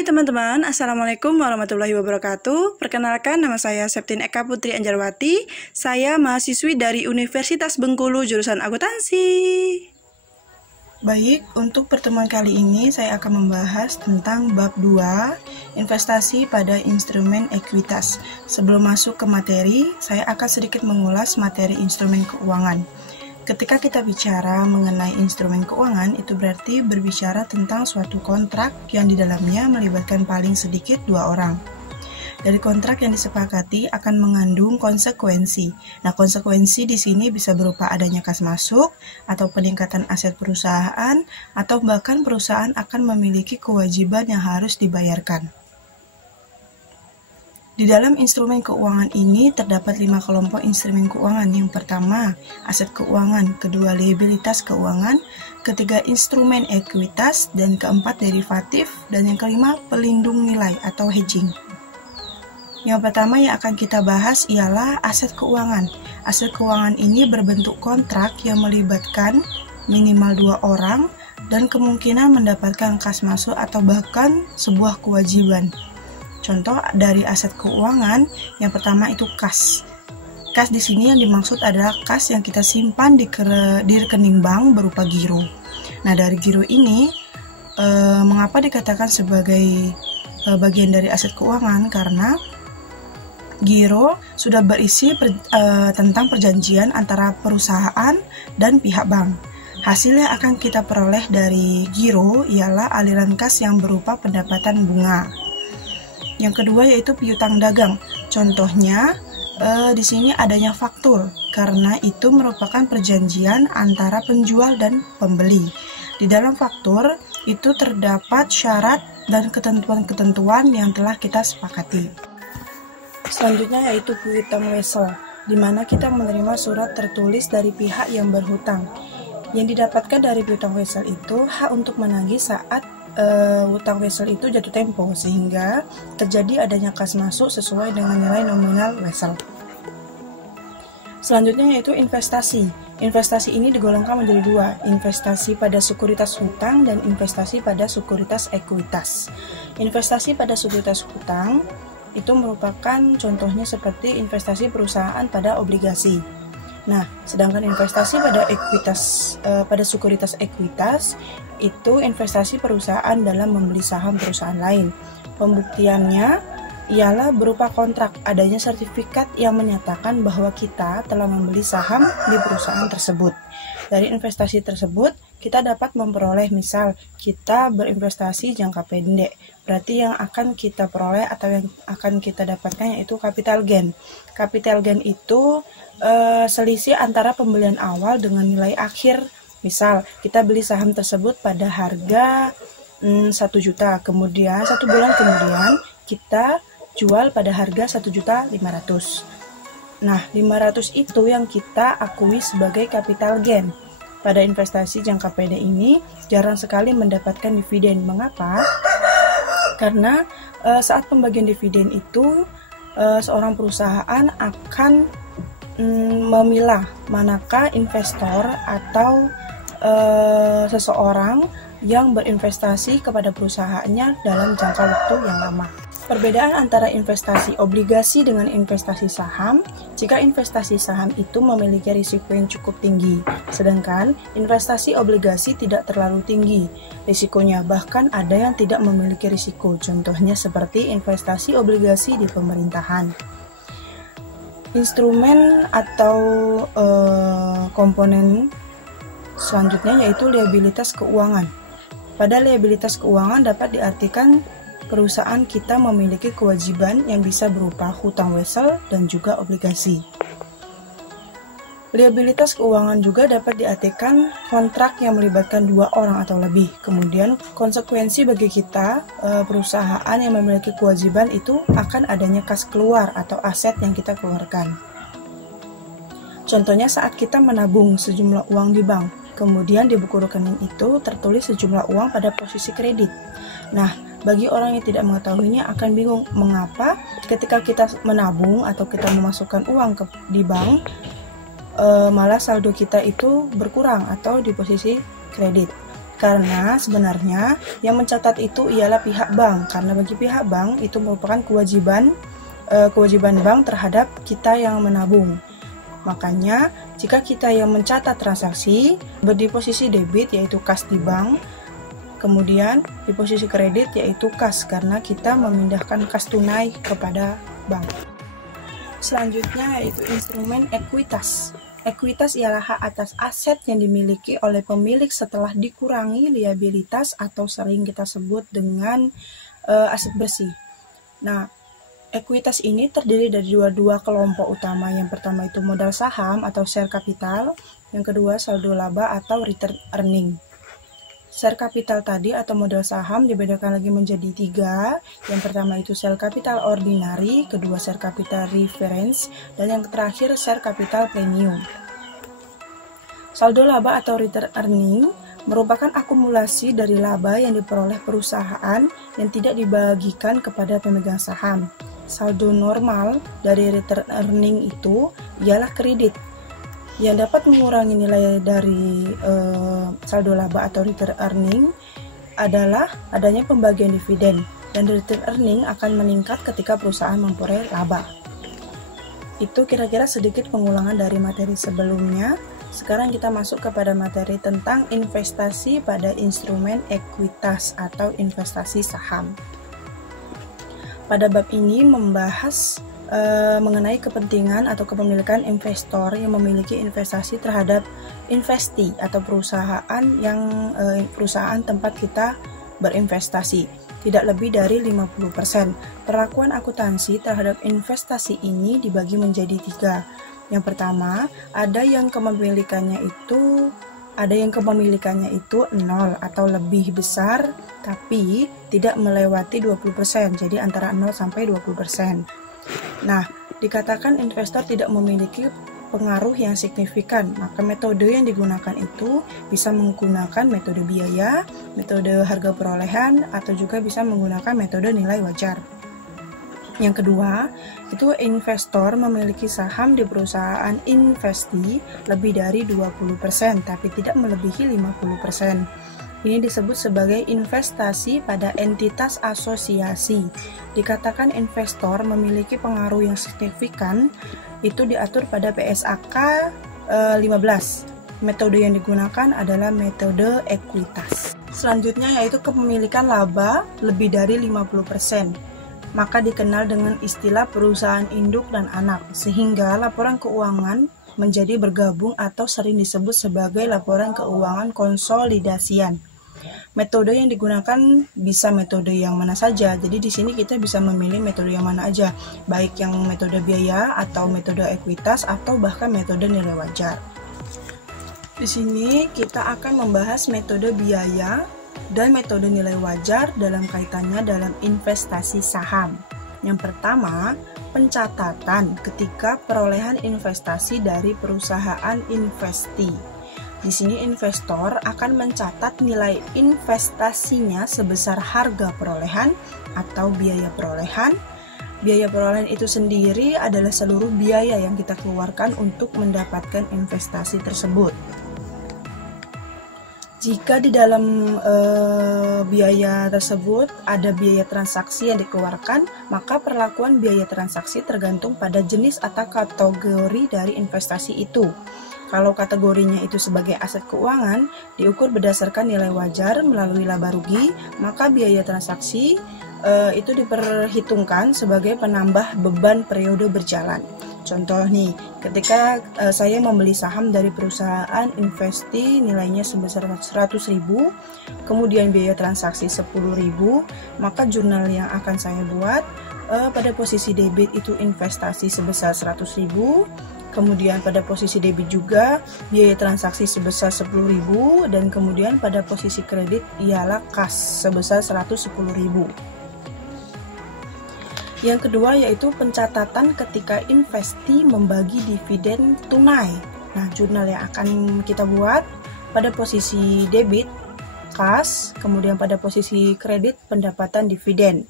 Hai teman-teman, Assalamualaikum warahmatullahi wabarakatuh. Perkenalkan, nama saya Septin Eka Putri Anjarwati. Saya mahasiswi dari Universitas Bengkulu jurusan akuntansi. Baik, untuk pertemuan kali ini saya akan membahas tentang bab 2, investasi pada instrumen ekuitas. Sebelum masuk ke materi, saya akan sedikit mengulas materi instrumen keuangan. Ketika kita bicara mengenai instrumen keuangan, itu berarti berbicara tentang suatu kontrak yang di dalamnya melibatkan paling sedikit 2 orang. Dari kontrak yang disepakati akan mengandung konsekuensi. Nah, konsekuensi di sini bisa berupa adanya kas masuk, atau peningkatan aset perusahaan, atau bahkan perusahaan akan memiliki kewajiban yang harus dibayarkan. Di dalam instrumen keuangan ini terdapat 5 kelompok instrumen keuangan. Yang pertama, aset keuangan, kedua liabilitas keuangan, ketiga instrumen ekuitas, dan keempat derivatif, dan yang kelima pelindung nilai atau hedging. Yang pertama yang akan kita bahas ialah aset keuangan. Aset keuangan ini berbentuk kontrak yang melibatkan minimal 2 orang dan kemungkinan mendapatkan kas masuk atau bahkan sebuah kewajiban. Contoh dari aset keuangan, yang pertama itu kas. Kas di sini yang dimaksud adalah kas yang kita simpan di rekening bank berupa giro. Nah, dari giro ini, mengapa dikatakan sebagai bagian dari aset keuangan? Karena giro sudah berisi tentang perjanjian antara perusahaan dan pihak bank. Hasil yang akan kita peroleh dari giro ialah aliran kas yang berupa pendapatan bunga. Yang kedua yaitu piutang dagang. Contohnya di sini adanya faktur karena itu merupakan perjanjian antara penjual dan pembeli. Di dalam faktur itu terdapat syarat dan ketentuan-ketentuan yang telah kita sepakati. Selanjutnya yaitu piutang wesel, di mana kita menerima surat tertulis dari pihak yang berhutang. Yang didapatkan dari piutang wesel itu hak untuk menagih saat utang wesel itu jatuh tempo, sehingga terjadi adanya kas masuk sesuai dengan nilai nominal wesel. Selanjutnya yaitu investasi. Investasi ini digolongkan menjadi 2, investasi pada sekuritas hutang dan investasi pada sekuritas ekuitas. Investasi pada sekuritas hutang itu merupakan contohnya seperti investasi perusahaan pada obligasi. Nah, sedangkan investasi pada pada sekuritas ekuitas itu investasi perusahaan dalam membeli saham perusahaan lain. Pembuktiannya ialah berupa kontrak, adanya sertifikat yang menyatakan bahwa kita telah membeli saham di perusahaan tersebut. Dari investasi tersebut, kita dapat memperoleh, misal kita berinvestasi jangka pendek, berarti yang akan kita peroleh atau yang akan kita dapatkan yaitu capital gain. Capital gain itu selisih antara pembelian awal dengan nilai akhir. Misal kita beli saham tersebut pada harga 1 juta, kemudian 1 bulan kemudian kita jual pada harga 1.500.000. Nah, 500 itu yang kita akui sebagai capital gain. Pada investasi jangka pendek ini jarang sekali mendapatkan dividen. Mengapa? Karena saat pembagian dividen itu seorang perusahaan akan memilah manakah investor atau seseorang yang berinvestasi kepada perusahaannya dalam jangka waktu yang lama. Perbedaan antara investasi obligasi dengan investasi saham, jika investasi saham itu memiliki risiko yang cukup tinggi, sedangkan investasi obligasi tidak terlalu tinggi risikonya, bahkan ada yang tidak memiliki risiko, contohnya seperti investasi obligasi di pemerintahan. Instrumen atau komponen selanjutnya yaitu liabilitas keuangan. Pada liabilitas keuangan dapat diartikan perusahaan kita memiliki kewajiban yang bisa berupa hutang wesel dan juga obligasi. Liabilitas keuangan juga dapat diartikan kontrak yang melibatkan 2 orang atau lebih. Kemudian konsekuensi bagi kita perusahaan yang memiliki kewajiban itu akan adanya kas keluar atau aset yang kita keluarkan. Contohnya saat kita menabung sejumlah uang di bank, kemudian di buku rekening itu tertulis sejumlah uang pada posisi kredit. Nah, bagi orang yang tidak mengetahuinya akan bingung mengapa ketika kita menabung atau kita memasukkan uang di bank, malah saldo kita itu berkurang atau di posisi kredit. Karena sebenarnya yang mencatat itu ialah pihak bank, karena bagi pihak bank itu merupakan kewajiban bank terhadap kita yang menabung. Makanya jika kita yang mencatat transaksi di posisi debit yaitu kas di bank, kemudian di posisi kredit yaitu kas karena kita memindahkan kas tunai kepada bank. Selanjutnya yaitu instrumen ekuitas. Ekuitas ialah hak atas aset yang dimiliki oleh pemilik setelah dikurangi liabilitas atau sering kita sebut dengan aset bersih. Nah, ekuitas ini terdiri dari dua kelompok utama. Yang pertama itu modal saham atau share capital, yang kedua saldo laba atau return earning. Share capital tadi atau modal saham dibedakan lagi menjadi 3. Yang pertama itu share capital ordinary, kedua share capital reference, dan yang terakhir share capital premium. Saldo laba atau return earning merupakan akumulasi dari laba yang diperoleh perusahaan yang tidak dibagikan kepada pemegang saham. Saldo normal dari return earning itu ialah kredit yang dapat mengurangi nilai dari saldo laba atau return earning adalah adanya pembagian dividen, dan return earning akan meningkat ketika perusahaan memperoleh laba. Itu kira-kira sedikit pengulangan dari materi sebelumnya. Sekarang kita masuk kepada materi tentang investasi pada instrumen ekuitas atau investasi saham. Pada bab ini membahas mengenai kepentingan atau kepemilikan investor yang memiliki investasi terhadap investi atau perusahaan tempat kita berinvestasi, tidak lebih dari 50%. Perlakuan akuntansi terhadap investasi ini dibagi menjadi 3. Yang pertama, ada yang kepemilikannya itu 0 atau lebih besar tapi tidak melewati 20%, jadi antara 0 sampai 20%. Nah, dikatakan investor tidak memiliki pengaruh yang signifikan, maka metode yang digunakan itu bisa menggunakan metode biaya, metode harga perolehan, atau juga bisa menggunakan metode nilai wajar. Yang kedua, itu investor memiliki saham di perusahaan investi lebih dari 20%, tapi tidak melebihi 50%. Ini disebut sebagai investasi pada entitas asosiasi. Dikatakan investor memiliki pengaruh yang signifikan, itu diatur pada PSAK 15. Metode yang digunakan adalah metode ekuitas. Selanjutnya yaitu kepemilikan laba lebih dari 50%. Maka dikenal dengan istilah perusahaan induk dan anak, sehingga laporan keuangan menjadi bergabung atau sering disebut sebagai laporan keuangan konsolidasian. Metode yang digunakan bisa metode yang mana saja. Jadi di sini kita bisa memilih metode yang mana aja, baik yang metode biaya atau metode ekuitas atau bahkan metode nilai wajar. Di sini kita akan membahas metode biaya dan metode nilai wajar dalam kaitannya dalam investasi saham. Yang pertama, pencatatan ketika perolehan investasi dari perusahaan investi. Di sini investor akan mencatat nilai investasinya sebesar harga perolehan atau biaya perolehan. Biaya perolehan itu sendiri adalah seluruh biaya yang kita keluarkan untuk mendapatkan investasi tersebut. Jika di dalam biaya tersebut ada biaya transaksi yang dikeluarkan, maka perlakuan biaya transaksi tergantung pada jenis atau kategori dari investasi itu. Kalau kategorinya itu sebagai aset keuangan, diukur berdasarkan nilai wajar melalui laba rugi, maka biaya transaksi itu diperhitungkan sebagai penambah beban periode berjalan. Contoh nih, ketika saya membeli saham dari perusahaan investi nilainya sebesar 100.000, kemudian biaya transaksi 10.000, maka jurnal yang akan saya buat pada posisi debit itu investasi sebesar 100.000, kemudian pada posisi debit juga biaya transaksi sebesar 10.000, dan kemudian pada posisi kredit ialah kas sebesar 110.000. Yang kedua yaitu pencatatan ketika investi membagi dividen tunai. Nah, jurnal yang akan kita buat pada posisi debit kas, kemudian pada posisi kredit pendapatan dividen.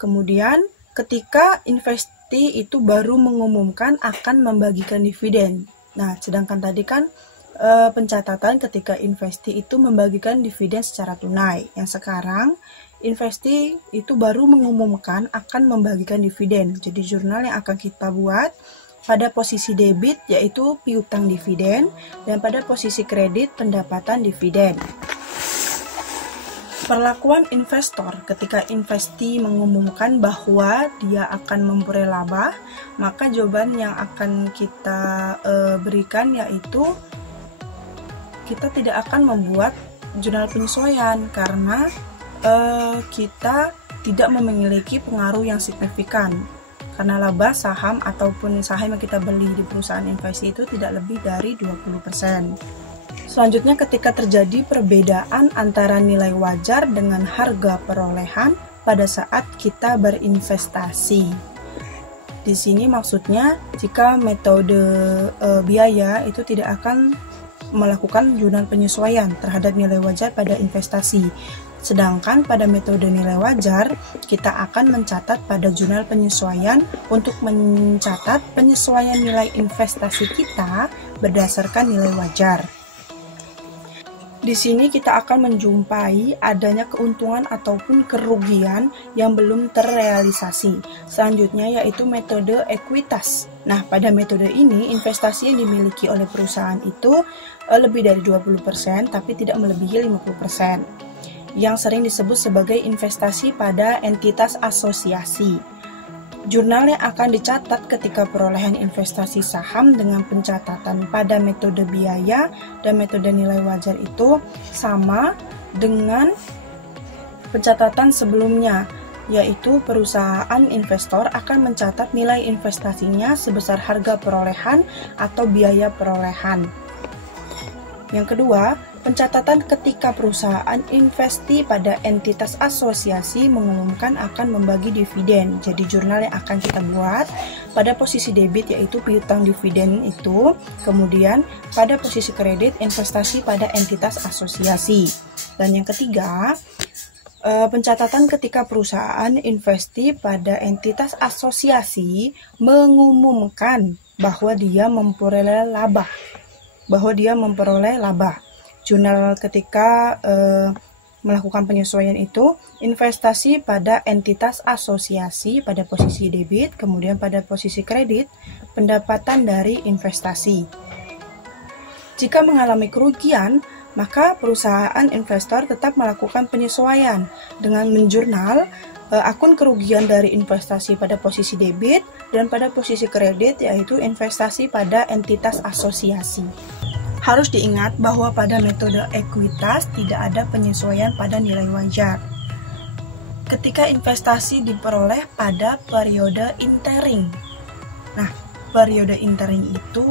Kemudian ketika investi itu baru mengumumkan akan membagikan dividen. Nah, sedangkan tadi kan pencatatan ketika investasi itu membagikan dividen secara tunai. Yang sekarang investasi itu baru mengumumkan akan membagikan dividen. Jadi jurnal yang akan kita buat pada posisi debit yaitu piutang dividen dan pada posisi kredit pendapatan dividen. Perlakuan investor ketika investasi mengumumkan bahwa dia akan memperoleh laba, maka jawaban yang akan kita berikan yaitu kita tidak akan membuat jurnal penyesuaian karena kita tidak memiliki pengaruh yang signifikan. Karena laba saham ataupun saham yang kita beli di perusahaan investasi itu tidak lebih dari 20%. Selanjutnya ketika terjadi perbedaan antara nilai wajar dengan harga perolehan pada saat kita berinvestasi. Di sini maksudnya jika metode biaya itu tidak akan melakukan jurnal penyesuaian terhadap nilai wajar pada investasi. Sedangkan pada metode nilai wajar, kita akan mencatat pada jurnal penyesuaian untuk mencatat penyesuaian nilai investasi kita berdasarkan nilai wajar. Di sini kita akan menjumpai adanya keuntungan ataupun kerugian yang belum terrealisasi. Selanjutnya yaitu metode ekuitas. Nah, pada metode ini investasi yang dimiliki oleh perusahaan itu lebih dari 20% tapi tidak melebihi 50%. Yang sering disebut sebagai investasi pada entitas asosiasi. Jurnal yang akan dicatat ketika perolehan investasi saham dengan pencatatan pada metode biaya dan metode nilai wajar itu sama dengan pencatatan sebelumnya, yaitu perusahaan investor akan mencatat nilai investasinya sebesar harga perolehan atau biaya perolehan. Yang kedua, pencatatan ketika perusahaan investasi pada entitas asosiasi mengumumkan akan membagi dividen. Jadi jurnal yang akan kita buat pada posisi debit yaitu piutang dividen itu, kemudian pada posisi kredit investasi pada entitas asosiasi. Dan yang ketiga, pencatatan ketika perusahaan investasi pada entitas asosiasi mengumumkan bahwa dia memperoleh laba. Jurnal ketika melakukan penyesuaian itu investasi pada entitas asosiasi pada posisi debit, kemudian pada posisi kredit pendapatan dari investasi. Jika mengalami kerugian, maka perusahaan investor tetap melakukan penyesuaian dengan menjurnal akun kerugian dari investasi pada posisi debit dan pada posisi kredit yaitu investasi pada entitas asosiasi. Harus diingat bahwa pada metode ekuitas tidak ada penyesuaian pada nilai wajar. Ketika investasi diperoleh pada periode interim. Nah, periode interim itu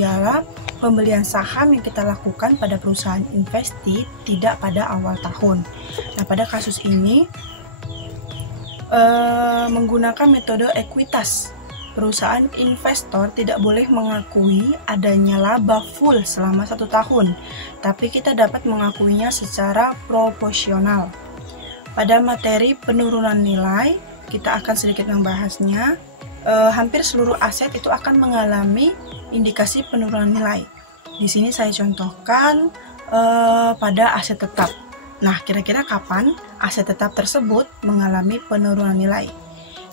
ialah pembelian saham yang kita lakukan pada perusahaan investasi tidak pada awal tahun. Nah, pada kasus ini menggunakan metode ekuitas. Perusahaan investor tidak boleh mengakui adanya laba full selama 1 tahun, tapi kita dapat mengakuinya secara proporsional. Pada materi penurunan nilai, kita akan sedikit membahasnya. Hampir seluruh aset itu akan mengalami indikasi penurunan nilai. Di sini saya contohkan pada aset tetap. Nah, kira-kira kapan aset tetap tersebut mengalami penurunan nilai?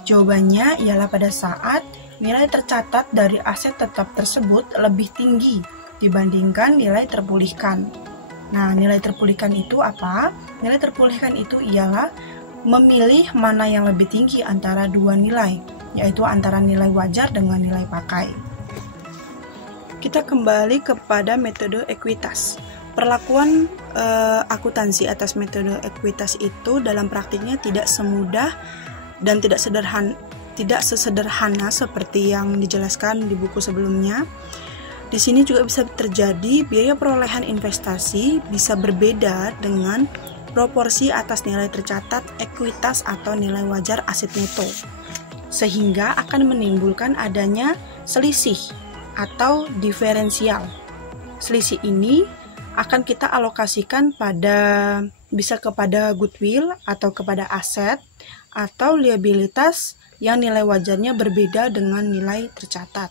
Jawabannya ialah pada saat nilai tercatat dari aset tetap tersebut lebih tinggi dibandingkan nilai terpulihkan. Nah, nilai terpulihkan itu apa? Nilai terpulihkan itu ialah memilih mana yang lebih tinggi antara dua nilai, yaitu antara nilai wajar dengan nilai pakai. Kita kembali kepada metode ekuitas. Perlakuan akuntansi atas metode ekuitas itu dalam praktiknya tidak semudah dan tidak sesederhana seperti yang dijelaskan di buku sebelumnya. Di sini juga bisa terjadi biaya perolehan investasi bisa berbeda dengan proporsi atas nilai tercatat ekuitas atau nilai wajar aset neto, sehingga akan menimbulkan adanya selisih atau diferensial. Selisih ini akan kita alokasikan bisa kepada goodwill atau kepada aset atau liabilitas yang nilai wajarnya berbeda dengan nilai tercatat.